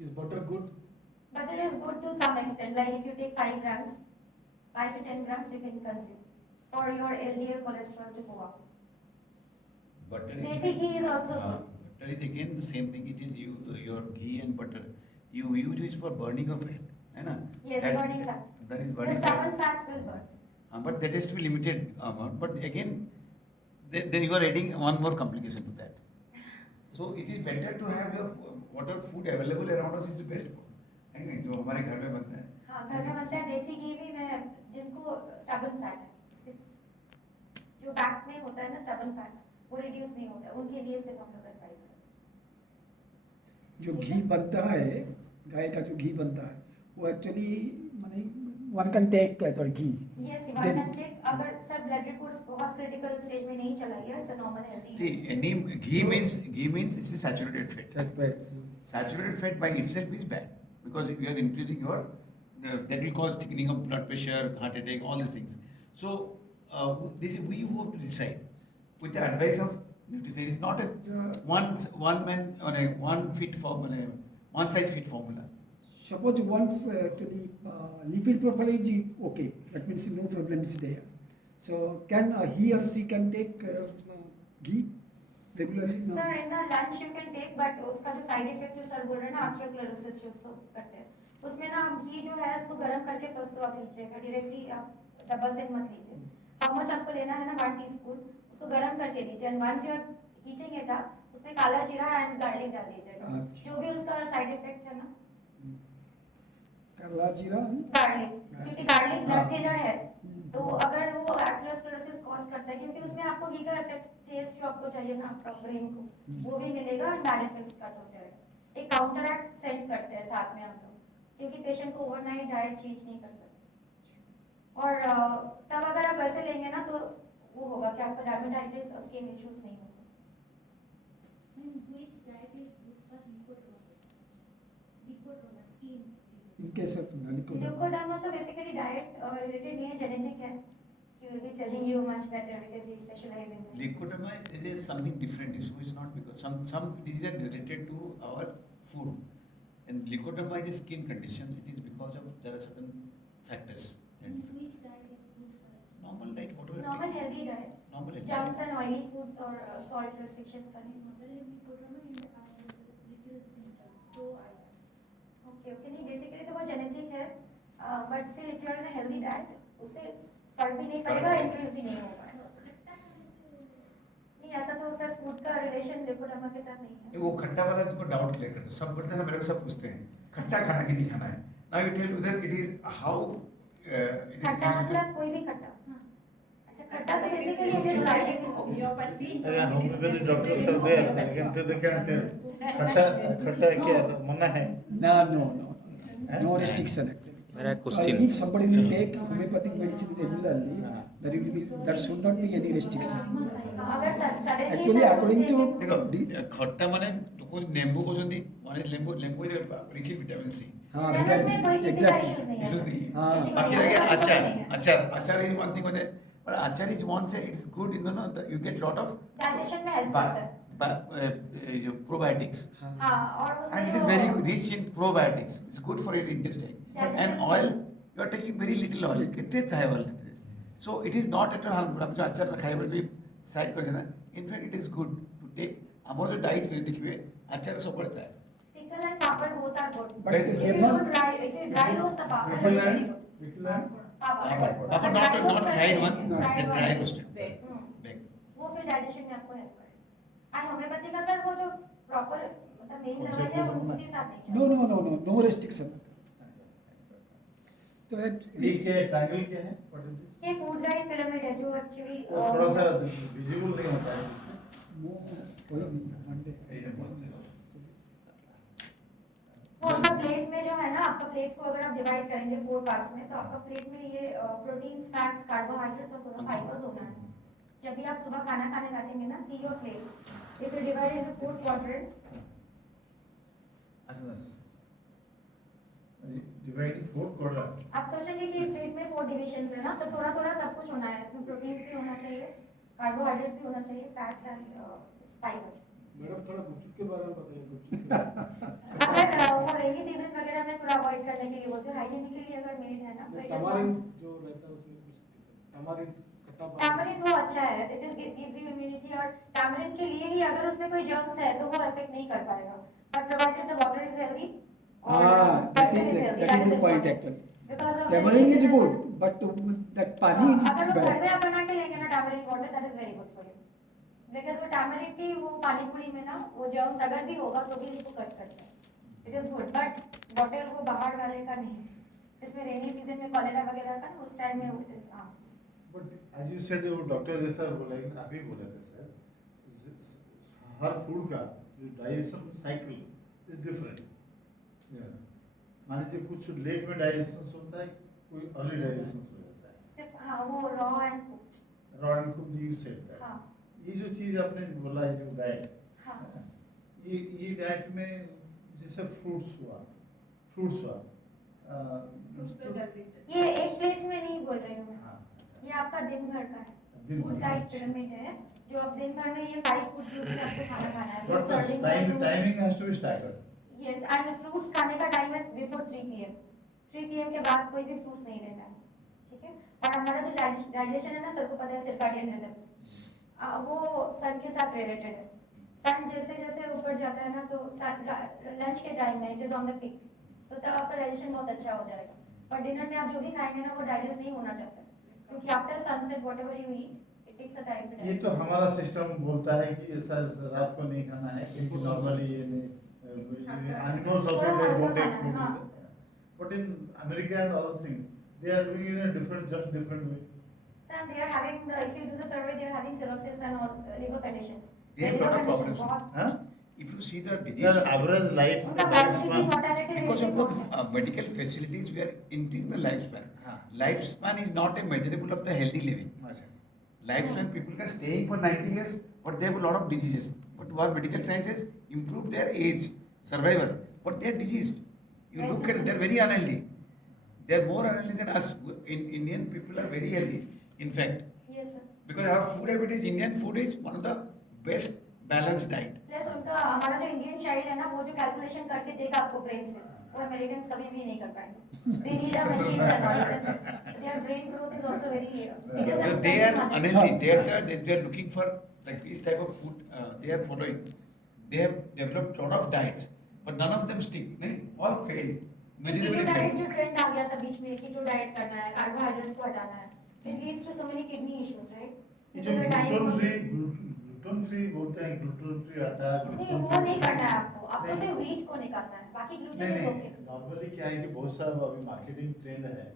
Is butter good? Butter is good to some extent. Like if you take 5 grams, 5 to 10 grams, you can consume for your LDL cholesterol to go up. Butter Desi ghee is also good. Butter is again the same thing. It is your ghee and butter. You use it for burning of fat, है ना? Yes, That- burning fat. That is The burning stubborn fat. fats will burn. But that has to be limited amount. But again, then you are adding one more complication to that. So it is better to have your whatever food available around us is the best food. है नहीं, जो हमारे घर में बनता है। हाँ, घर में बनता है। देसी घी भी मैं, जिनको stubborn fat है, सिर्फ जो बैक में होता है ना stubborn fats, वो reduce नहीं होता है, उनके लिए सिर्फ हम लोग advise करते हैं। जो घी बनता है, गाय का जो घी बनता है, वो एक्चुअली माने one can take ghee. Yes, one can take, अगर सर ब्लड रिपोर्ट्स बहुत क्रिटिकल स्टेज में नहीं चला गया, it's a normal healthy. See, any ghee means it's a saturated fat. Saturated fat by itself is bad because you are increasing your that will cause thickening of blood pressure, heart attack, all these things. So this is we who have to decide with the advice of nutrition. It's not a one man or a one size fit formula. Suppose once actually lipid profile is okay, that means no problem is there. So can he or she can take ghee regularly? No. Sir in the lunch you can take, but उसका जो side effect जो sir बोल रहे हैं ना, atherosclerosis जो उसको करते हैं, उसमें ना आप घी जो है उसको गर्म करके फर्स्ट तो आप लीजिएगा, डायरेक्टली आप डब्बा से मत लीजिए। हाउ मच आपको लेना है ना, 1 टीस्पून, उसको गर्म करके लीजिए and once you are heating it up, उसमें काला जीरा एंड गार्लिक डाल दीजिएगा। अच्छा। जो भी उसका साइड इफेक्ट है ना, काला जीरा गार्लिक, क्योंकि गार्लिक ब्लड हाँ। थिनर है, तो अगर वो आर्थरोस्क्लेरोसिस कॉज करता है, क्योंकि उसमें आपको घी का इफेक्ट, टेस्ट जो आपको चाहिए ना आपका ब्रेन को, वो भी मिलेगा एंड बैड इफेक्ट्स कट हो जाएगा। एक काउंटर एक्ट सेंड करते हैं साथ में हम लोग, क्योंकि पेशेंट को ओवरनाइट डाइट चेंज नहीं कर सकते। और तब अगर आप वैसे लेंगे ना तो वो होगा कि आपको डर्मेटाइटिस और स्किन इश्यूज नहीं होंगे। Which diet is good for leukodermatous? Leukoderma, skin disease. In case of Lycodema. Leucoderma तो बेसिकली डाइट रिलेटेड नहीं है, जेनेटिक है। He will be telling you much better because he specializes in that. Leukodema is something different. This is not because some diseases are related to our food, and leukodema is a skin condition. It is because of there are certain factors. And And which diet is good for it? normal diet, whatever. Normal healthy diet, Normal healthy junks diet. and oily foods or salt restrictions करनी। Mother had leukoderma and I had little symptoms, so I asked. Okay okay, नहीं basically तो वो genetic है, but still if you are in a healthy diet उससे फर्क भी नहीं पड़ेगा, इंक्रीज भी नहीं होगा। नहीं, ऐसा तो सर फूड का रिलेशन लिकोडर्मा के साथ नहीं है। वो खट्टा वाला जिसको डाउट क्लियर करते हैं, सब बोलते हैं ना, मेरे को सब पूछते हैं खट्टा खाना कि नहीं खाना है। नाउ यू टेल उधर इट इज हाउ इट खट्टा इज मतलब कोई भी खट्टा। हाँ. अच्छा, खट्टा तो basically it is right in homeopathy. Yeah, homeopathy doctors are there. They can tell. खट्टा क्या मना है? No restriction actually. मेरा question. If somebody will take homeopathic medicine regularly, there should not be any restriction. अगर suddenly Actually, according to देखो खट्टा माने कुछ नींबू कोसंदी माने nimbu is rich in vitamin C. हाँ, लेमन में कोई किसी का exactly. इश्यूज नहीं Issues है। नहीं है। हाँ. किसी को बाकी नहीं रह है, गया नहीं है। अचार is one thing होता है, but अचार is one say it is good in the you get lot of digestion में हेल्प करता है। जो probiotics हाँ, और उसमें and it is जो- very rich in probiotics. It's good for your intestine. Digestion And is oil, good. you are taking very little oil. कितने है oil? So it is not at all harmful. आप जो अचार खाए बोले side कर देना. In fact, it is good to take. हमारा जो डाइट देखिए अचार सब पड़ता है. Pickle and papad both are good. But If you lemon- don't dry, if you dry roast the papad, Pickle it's very and- good. pickle and- Papad. Papa Dry roast not fried करके, one, No. the dry roasted. Baked. Baked. वो फिर digestion में आपको help करेगा। And homeopathy का sir वो जो proper मतलब मेन कौन सा दवाई है एग्जाम में? उसके साथ नहीं No restriction. तो ये क्या है? ट्रायंगल क्या है? What is this? ये फूड डाइट पिरामिड है जो एक्चुअली वो थोड़ा सा विजिबल नहीं होता है। वो आपका प्लेट में जो है ना, आपका प्लेट को अगर आप डिवाइड करेंगे 4 पार्ट्स में, तो आपका प्लेट में ये प्रोटीन्स, फैट्स, कार्बोहाइड्रेट्स और थोड़ा फाइबर्स होना है। जब भी आप सुबह खाना खाने बैठेंगे ना, see your plate, if you divide into 4 quadrant, divided 4 quadrant. आप सोचेंगे कि प्लेट में 4 डिविजन्स है ना, तो थोड़ा थोड़ा सब कुछ होना है। इसमें प्रोटीन्स भी होना चाहिए, कार्बोहाइड्रेट्स भी होना चाहिए, फैट्स एंड फाइबर। मैडम थोड़ा गुपचुप के बारे में बताइए, गुपचुप अगर वो रेनी सीजन वगैरह में थोड़ा अवॉइड करने के लिए बोलते हैं, हाइजीनिकली अगर मेड है ना, तो it is टमारिन not- जो रहता है उसमें कुछ टमारिन खट्टा टैमरिन वो अच्छा है, it is gives you immunity, और टैमरिन के लिए ही अगर उसमें कोई जर्म्स है तो वो इफेक्ट नहीं कर पाएगा, but provided the water is healthy और that person is is healthy, that that is is the point important. actually. Because of Tamarind the is good, but that pani is अगर वो घर में bad. आप बना के लेंगे ना tamarind water, that is very good for you, because वो टैमरिन की वो पानी पूरी में ना वो जर्म्स अगर भी होगा तो भी इसको कट करता है, it is good, but bottle वो बाहर वाले का नहीं, इसमें रेनी सीजन में कॉलेरा वगैरह का ना उस टाइम में होते हैं। बट एज यू सेड, वो डॉक्टर जैसा बोला है, अभी बोला था सर, हर फूड का जो डाइजेशन साइकिल इज डिफरेंट। मान लीजिए कुछ लेट में डाइजेशन होता है, कोई अर्ली डाइजेशन हो जाता है। सिर्फ हाँ वो raw and cooked. Raw and cooked you said that. हाँ ये जो चीज आपने बोला है, जो डाइट, हाँ ये डाइट में जैसे फ्रूट्स हुआ, Fruits तो जल्दी ये एक प्लेट में नहीं बोल रही हूँ मैं, हाँ, ये आपका दिन भर का है, दिन भर फूड का। का एक पिरामिड है जो आप दिन भर में ये 5 फूड ग्रुप से आपको खाना खाना है। But timing has to be staggered. Yes, and fruits खाने का टाइम है बिफोर 3 पीएम। 3 पीएम के बाद कोई भी फ्रूट्स नहीं लेना है, ठीक है। और हमारा जो डाइजेशन है ना, सबको पता है सर्काडियन रिदम, वो सन के साथ रिलेटेड है। सन जैसे जैसे ऊपर जाता है ना, तो लंच के टाइम में it is on the peak, तो तब आपका डाइजेशन बहुत अच्छा हो जाएगा। पर डिनर में आप जो भी खाएंगे ना वो डाइजेस्ट नहीं होना चाहता, क्योंकि after sunset whatever you eat it takes a time to ये तो हमारा सिस्टम बोलता है कि ऐसा रात को नहीं खाना है, क्योंकि नॉर्मली ये animals also they don't take food, but in America and other things they are doing in a different way. Sir, they are having the, if you do the survey, they are having cirrhosis and all liver conditions. They have Liver lot of condition problems. बहुत- हाँ, If you see the their disease, average life उनका fertility, lifespan, mortality rate because भी of the बहुत है। medical facilities, we are increasing the lifespan. हाँ। Lifespan is not a measurable of the healthy living. अच्छा, Lifespan, people are staying for 90 years, but they have a lot of diseases. But what medical science has improved their age, survival, but they are diseased. You Yes, look at it, they are very unhealthy. They are more unhealthy than us. Indian people are very healthy, in fact. Yes sir. Because our food habit is, Indian food is one of the best balanced diet. Plus उनका हमारा जो Indian child है ना वो जो calculation करके देगा आपको ब्रेन से वो अमेरिकन कभी भी नहीं कर पाएंगे they need a machine and all their brain growth is also very So they are unhealthy. They are looking for like this type of food. They are following. They have developed lot of diets, but none of them stick. नहीं, all fail. Miserably keto diet fail. जो trend आ गया था बीच में keto diet करना है carbohydrates को हटाना है it leads to so many kidney issues right ये जो ग्लूटेन फ्री बोलते हैं, ग्लूटेन फ्री आटा, नहीं वो नहीं करना है आपको सिर्फ व्हीट को निकालना है बाकी ग्लूटेन इज ओके नॉर्मली क्या है कि बहुत सारा अभी मार्केटिंग ट्रेंड है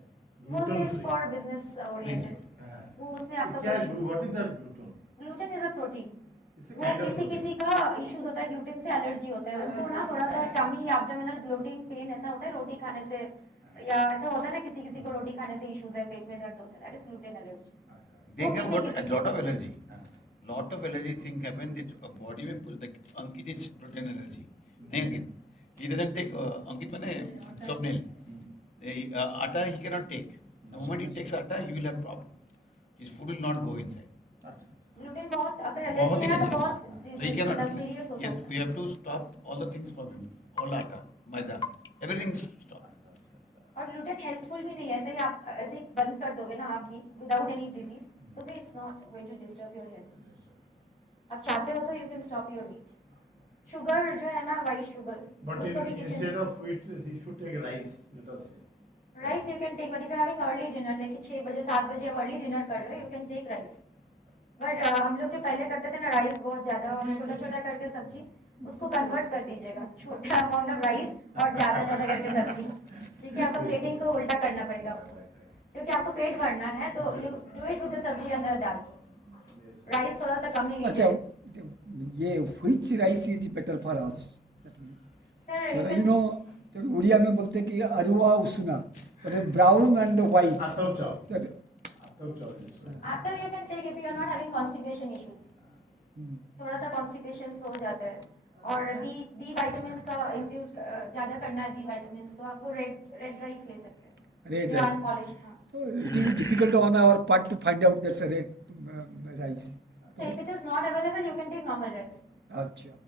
वो gluten सिर्फ free। फॉर बिजनेस ओरिएंटेड हाँ। वो उसमें आपका क्या कोई what is that gluten? Gluten is a protein It's a वो kind of किसी protein। किसी का इश्यूज होता है ग्लूटेन से एलर्जी होता है उनको ना थोड़ा सा टमी एब्डोमिनल ब्लोटिंग पेन ऐसा होता है रोटी खाने से या ऐसा होता है ना किसी किसी को रोटी खाने से इश्यूज है पेट में दर्द होता है that is gluten allergy They have got a lot of allergy. Lot of allergy thing happen. That body में like Ankit is protein allergy. नहीं Ankit. He doesn't take Ankit माने Swapnil. Atta he cannot take. The moment he takes atta, he will have problem. His food will not go inside. Gluten बहुत अगर बहुत allergy ही है तो dangerous. बहुत So he cannot. Serious हो Yes, सकता we have to stop all the things for him. All atta, maida, everything stop. और gluten helpful भी नहीं है ऐसे ही आप ऐसे ही बंद कर दोगे ना आप भी विदाउट एनी डिजीज तो फिर it's not going to disturb your health आप चाहते हो तो you can stop your wheat sugar जो है ना वाइट शुगर But उसको भी instead of wheat, you should take rice, let us say. Rice you can take but if you having early dinner like 6 बजे 7 बजे अर्ली डिनर कर रहे हो you can take rice but हम लोग जो पहले करते थे ना राइस बहुत ज्यादा और छोटा छोटा करके सब्जी उसको कन्वर्ट कर दीजिएगा छोटा अमाउंट ऑफ राइस और ज्यादा ज्यादा करके सब्जी ठीक है आपको प्लेटिंग को उल्टा करना पड़ेगा क्योंकि आपको पेट भरना है तो you do it with the सब्जी अंदर दाल राइस थोड़ा सा कम ही अच्छा लीजिए ये which rice is better for us? Sir So you know तो उड़िया में बोलते हैं कि अरुआ उसना मतलब brown and white Atal chao. Atal chao is right. After you can take if you are not having constipation issues थोड़ा सा कॉन्स्टिपेशन हो जाता है और बी विटामिन्स का इंक्लूड ज्यादा करना है बी विटामिन्स तो आपको रेड राइस ले सकते हैं Red जो rice. अनपॉलिश्ड हाँ So it is difficult on our part to find out that's a red rice. So if it is not available, you can take normal rice. अच्छा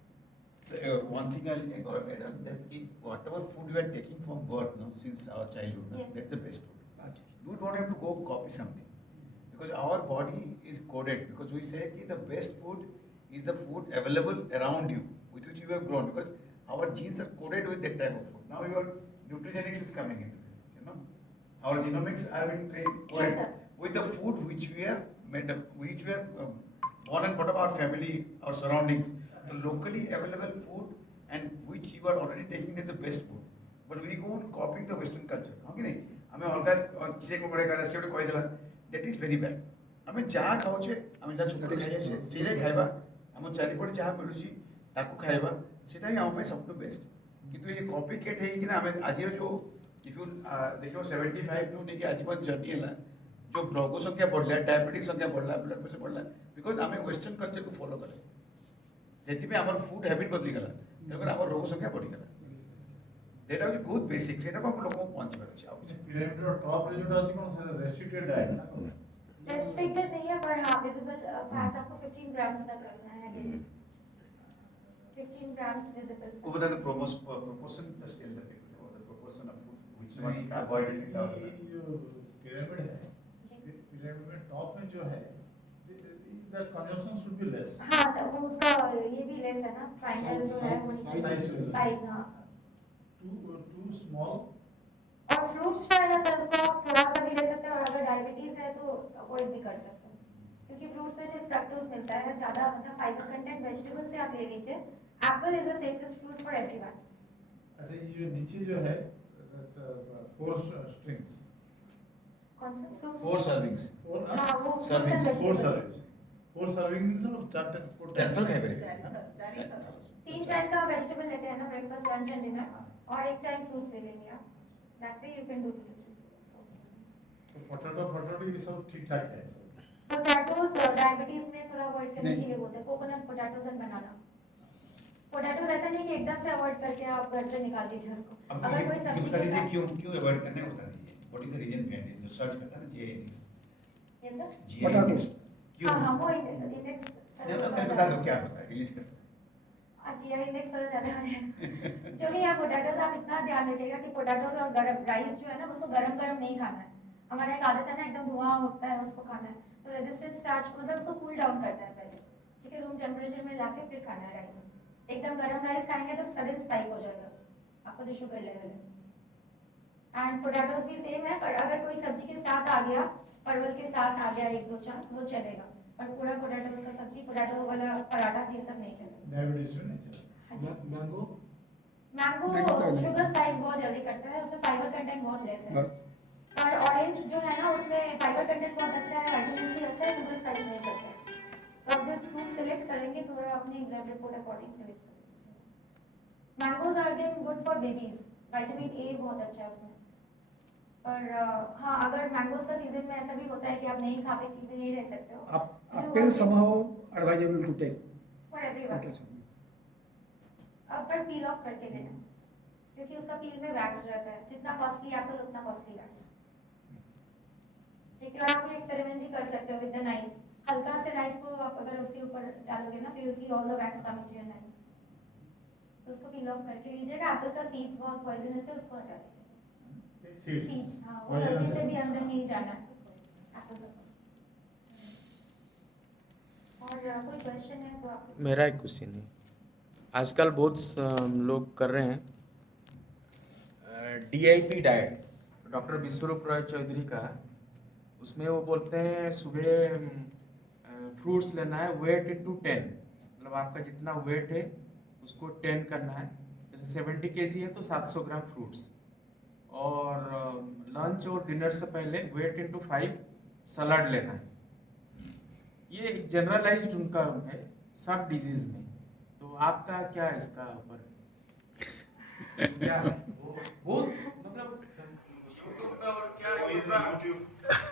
So, one thing I'll add on that whatever food we are taking from birth, no, since our childhood, no, Yes. that's the best food. अच्छा You don't have to go copy something because our body is coded. Because we say that the best food is the food available around you, with which you have grown. Because our genes are coded with that type of food. Now your nutrigenics is coming into this. You know, our genomics are being coded Yes, sir. with the food which we are made up, which we are born and brought up our family, our surroundings. The locally available food and which you are already taking as the best food. But we go on copying the Western culture. Okay, नहीं? हमें अलगा चीज़ को बड़े काला सेवड़े कोई दिला. That is very bad. हमें जहाँ खाओ चे, हमें जहाँ शुक्र खाइए से चीरे खाइबा, हमें चारिपट जहाँ मिलू ची, ताकू खाइबा, सीधा ही हमें सब तो best. किंतु ये copy cat है कि ना हमें आज ये जो if you देखो 75 to ने कि आजीवन जर्नी है ना, जो ब्लॉगों संख्या बढ़ रहा है, डायबिटीज संख्या बढ़ रहा है, ब्लड प्रेशर बढ़ रहा है, because हमें वेस्टर्न कल्चर को फॉलो करें. जेतिपे आमर फूड हैबिट बदली गला तेणुकर आमर रोग संख्या बढ़ी गला डेटा होची बहुत बेसिक सेटा को हम लोग को पहुंच कर छै आउ Pyramid or top result ଅଛି କଣ ସେଟା restricted diet ना कौन? Restricted नहीं है पर हाँ visible fats आपको 15 grams तक रखना है daily. 15 grams visible. over the proportion just tell the people about the proportion of food which one नहीं, avoided ये without जो pyramid है, pyramid में top में जो है, the consumption should be less. हाँ तो वो उसका ये भी लेस है ना triangle जो है वो Size will नीचे less. size हाँ Too small. और फ्रूट्स जो है ना सर उसको आप थोड़ा सा भी ले सकते हैं और अगर डायबिटीज है तो अवॉइड भी कर सकते हैं क्योंकि फ्रूट्स में सिर्फ फ्रक्टोज मिलता है ज़्यादा मतलब फाइबर कंटेंट वेजिटेबल से आप ले लीजिए Apple is the safest fruit for everyone अच्छा ये जो नीचे जो है, four strings. कौन सा फ्रूट्स 4 servings हाँ वो servings, Four servings. Four serving means मतलब चार त्याफल खाइ बरे चारी तीन टाइम का वेजिटेबल लेते हैं ना ब्रेकफास्ट लंच एंड डिनर और एक टाइम फ्रूट्स ले लेंगे आप that way you can do 2 to 3 तो potato ये सब ठीक ठाक है. पोटैटोज डायबिटीज में थोड़ा अवॉइड करने नहीं। के लिए बोलते हैं, coconut potatoes and banana. Potatoes ऐसा नहीं कि एकदम से अवॉइड करके आप घर से निकाल दीजिए उसको। अब अगर कोई ये सब्जी बता के दीजिए साथ क्यों अवॉइड करना है, बता दीजिए what is the reason behind it, जो सर्च करता है ना GI index, yes sir. GI Potato. Index क्यों? हाँ हाँ वो इंडेक्स नहीं, मैं बता दो क्या होता है, रिलीज करता है। GI इंडेक्स थोड़ा ज़्यादा आ जाएगा। जो भी है पोटैटोज, आप इतना ध्यान रखिएगा कि पोटैटोज और गरम राइस जो है ना उसको गरम गरम नहीं खाना है। हमारा एक आदत है ना एकदम धुआं उठता है उसको खाना है, तो रेजिस्टेंस स्टार्च को मतलब उसको कूल डाउन करना है पहले, ठीक है, रूम टेम्परेचर में लाके फिर खाना है राइस। एकदम गरम राइस खाएंगे तो सडन स्पाइक हो जाएगा आपका जो शुगर लेवल है। एंड पोटैटोज भी सेम है, पर अगर कोई सब्जी के साथ आ गया, परवल के साथ आ गया एक दो चांस वो चलेगा, पर पूरा पोटैटोज का सब्जी पोटैटो वाला पराठा ये सब नहीं चलेगा। डायबिटीज में नहीं चलता। मैंगो मैंगो मैंगो तो नहीं। शुगर स्पाइक्स बहुत जल्दी करता है, उसमें फाइबर कंटेंट बहुत लेस है। बस और ऑरेंज जो है ना उसमें फाइबर कंटेंट बहुत अच्छा है, विटामिन सी अच्छा है, शुगर स्पाइक्स नहीं करता है। तो आप जो फ्रूट सेलेक्ट करेंगे थोड़ा अपने ब्लड रिपोर्ट अकॉर्डिंग सेलेक्ट करेंगे। Mangoes are again good for babies, vitamin A बहुत अच्छा है उसमें। पर हाँ, अगर मैंगोज का सीजन में ऐसा भी होता है कि आप नहीं खा पे नहीं रह सकते हो, apple somehow advisable to take. For everyone. Okay, so. पर पील ऑफ करके लेना, क्योंकि उसका पील में वैक्स रहता है, जितना कॉस्टली एप्पल उतना कॉस्टली वैक्स, ठीक है। और आप ये एक्सपेरिमेंट भी कर सकते हो विद द नाइफ, हल्का से नाइफ को आप अगर उसके ऊपर डालोगे ना तो you will see all the wax comes to your knife, तो उसको पील ऑफ करके लीजिएगा। एप्पल का सीड्स बहुत पॉइजनस है, उसको हटा दीजिएगा। सीड्स हाँ, वो गलती से भी अंदर नहीं जाना है एप्पल सीड्स। और कोई क्वेश्चन है तो आप मेरा एक क्वेश्चन है, आजकल बहुत लोग कर रहे हैं DIP डाइट, डॉक्टर विश्वरूप रॉय चौधरी का, उसमें वो बोलते हैं सुबह फ्रूट्स लेना है वेट इंटू 10, मतलब आपका जितना वेट है उसको 10 करना है, जैसे 70 kg है तो 700 ग्राम फ्रूट्स, और लंच और डिनर से पहले वेट इंटू 5 सलाद लेना है। ये एक जनरलाइज्ड उनका है सब डिजीज में, तो आपका क्या है इसका ऊपर क्या है? वो मतलब यूट्यूब पे और क्या उनका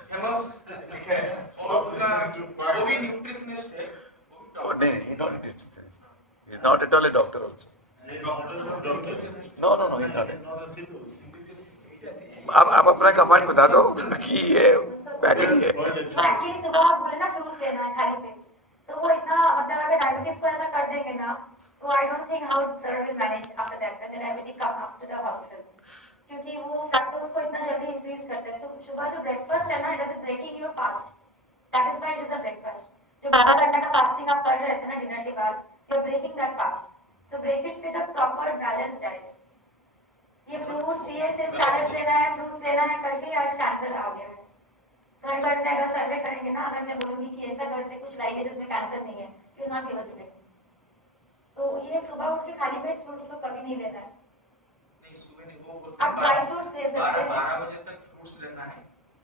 फेमस लिखा है और उनका वो भी न्यूट्रिशनिस्ट है, वो भी नहीं, he's not at all a doctor also. No, he's not. आप अपना कमांड बता दो कि ये पैकेज है। एक्चुअली सुबह आप बोले ना फ्रूट्स लेना है खाली पेट, तो वो इतना मतलब अगर डायबिटीज को ऐसा कर देंगे ना तो I don't think how sir will manage after that when the diabetic come up to the hospital, क्योंकि वो फ्रक्टोज को इतना जल्दी इंक्रीज करते हैं। सो सुबह जो ब्रेकफास्ट है ना, it is breaking your fast, that is why it is a breakfast. जो 12 घंटे का फास्टिंग आप कर रहे थे ना डिनर के बाद, you are breaking that fast, so break it with a proper balanced diet. ये फ्रूट्स, ये सिर्फ सैलड्स लेना है, फ्रूट्स लेना है करके आज कैंसर आ गया है। घर घर में अगर सर्वे करेंगे ना, अगर मैं बोलूंगी कि ऐसा घर से कुछ लाइए जिसमें कैंसर नहीं है, you not able to break. तो ये सुबह उठ के खाली पेट फ्रूट्स तो कभी नहीं लेना है। नहीं सुबह नहीं, वो बोलते आप ड्राई फ्रूट्स ले सकते हैं, 12 बजे तक फ्रूट्स लेना है।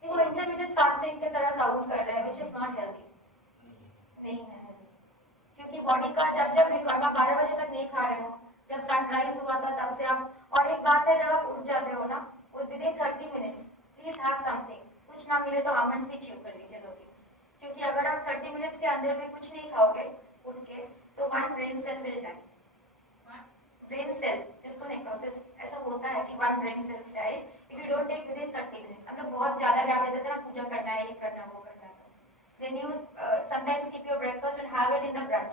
वो इंटरमीडिएट फास्टिंग की तरह साउंड कर रहे हैं, व्हिच इज नॉट हेल्दी, नहीं है हेल्दी, क्योंकि बॉडी का जब जब रिक्वायरमेंट, आप 12 बजे तक नहीं खा रहे हो, जब सनराइज हुआ था तब से आप, और एक बात है जब आप उठ जाते हो ना with in 30 minutes please have something, कुछ ना मिले तो आमंड से च्यू कर लीजिए 2-3, क्योंकि अगर आप 30 मिनट्स के अंदर में कुछ नहीं खाओगे उठ के तो one brain cell will die. Brain cell जिसको नेक्रोसिस ऐसा होता है कि one brain cell dies if you don't take within 30 minutes. हम लोग बहुत ज्यादा गैप देते थे ना, पूजा करना है, ये करना है, वो करना है, then you sometimes skip your breakfast and have it in the brunch,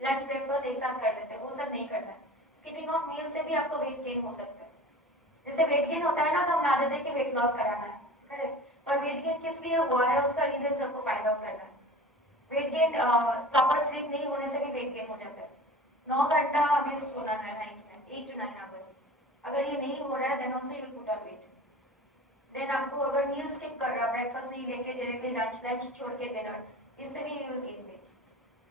lunch breakfast एक साथ कर लेते हैं, वो सब नहीं करना है। स्किपिंग ऑफ मील से भी आपको वेट गेन हो सकता है। जैसे वेट गेन होता है ना तो हम ना जाते हैं कि वेट लॉस कराना है, करेक्ट, पर वेट गेन किस लिए हुआ है उसका रीजन सबको फाइंड आउट करना है। वेट गेन प्रॉपर स्लीप नहीं होने से भी वेट गेन हो जाता है। 9 घंटा हमें सोना है नाइट में, 8 to 9 आवर्स, अगर ये नहीं हो रहा है then also you put on weight. Then आपको अगर मील स्किप कर रहा है, ब्रेकफास्ट नहीं लेके डायरेक्टली लंच छोड़ के डिनर, इससे भी यू विल गेन वेट।